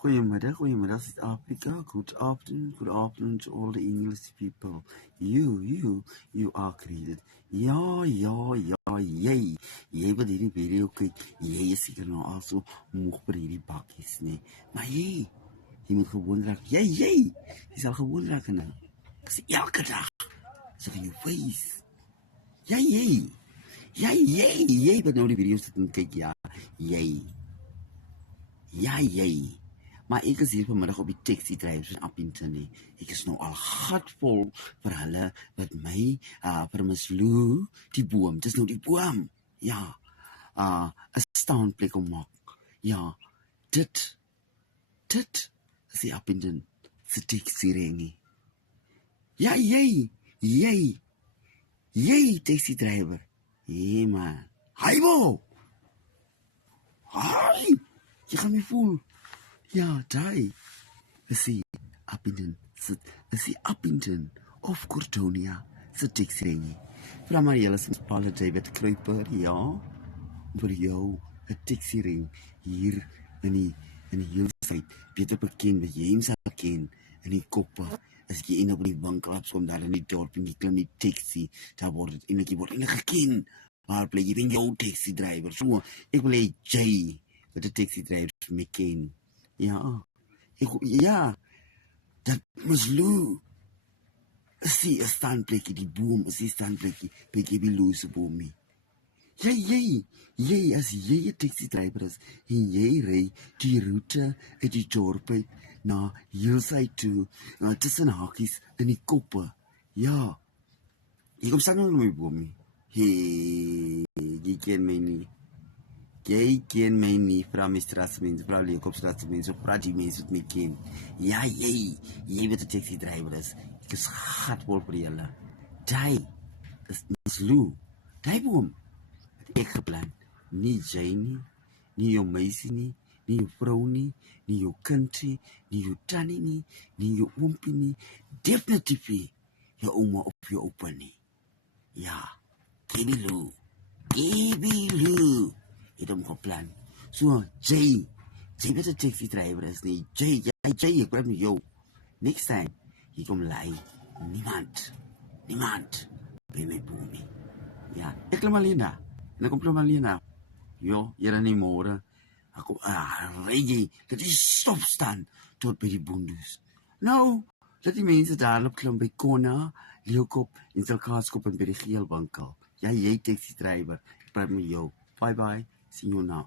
Goedemiddag, goedemiddag South Africa. Good afternoon to all the English people. You are created. Ja, jy. Jy wat hierdie video kyk, jy is seker nou al so moeg vir hierdie bakkies, nee. Maar jy moet gewoon raak. Jy sal gewoon raak nou. Ek sê elke dag. So in your face. Jy wat nou die video's sit en kyk, ja. Jy. Maar ek is hier vanmiddag op die taxi drivers in Appington nie. Ek is nou al gatvol vir hulle wat my vir Miss Lou die boom. Dis nou die boom. Ja. 'n staanplek om maak. Ja. Dit is die Appington se taxi ringie. Ja, jy taxi driver. Hey man. Hi bo. Hi. Jy gaan my voel. Ja, daai is die Appington of Cordonia se taxi. Vra maar julle se Paul David Kruiper, ja. Vir jou 'n taxi ring hier in die Hillside. Beter bekend wat jy sal ken in die koppe. As jy in op die winkel kom daar in die dorp en jy klim die taxi, daar word dit eintlik geken. Maar bly jy ben jou taxi driver. So ek wil hê jy wat 'n taxi driver me ken. Ja, dat Miss Lou is die standplekkie, die boom is die standplekkie, by die Lou's boomie. Jy, as jy 'n taxi driver is, en jy ry die route uit die dorp uit na Hillside toe, tussen hakies in die koppe, ja, jy kom staan nou my boomie, jy ken my nie. Jy ken my nie, vra my straatmense, vra die kopstraatmense, vra die mense wat my ken. Ja, jy wat 'n taxi driver is. Ek is gatvol vir julle. Jy is Miss Lou. Jy boom. Het ek geplan. Nie jy nie jou meisie nie jou vrou nie jou kind nie jou tannie nie jou oompie nie. Definitief nie jou ouma of jou oupa nie. Ja, Gabby Lou. Het hom geplan. So, jy wat 'n taxi driver is nie. Jy, ek praat met jou. Next time, jy kom lei. Niemand by my boomie. Ja, ek klim alleen na. En ek kom klim alleen na. Jo, hier in die môre. Ek kom, ry jy, dat jy stop staan tot by die boondoes. Nou, dat die mense daarop klim by Konna, Leeukop en Silkaaskop en by die geel winkel. Ja, jy taxi driver, ek praat met jou. Bye. See you now.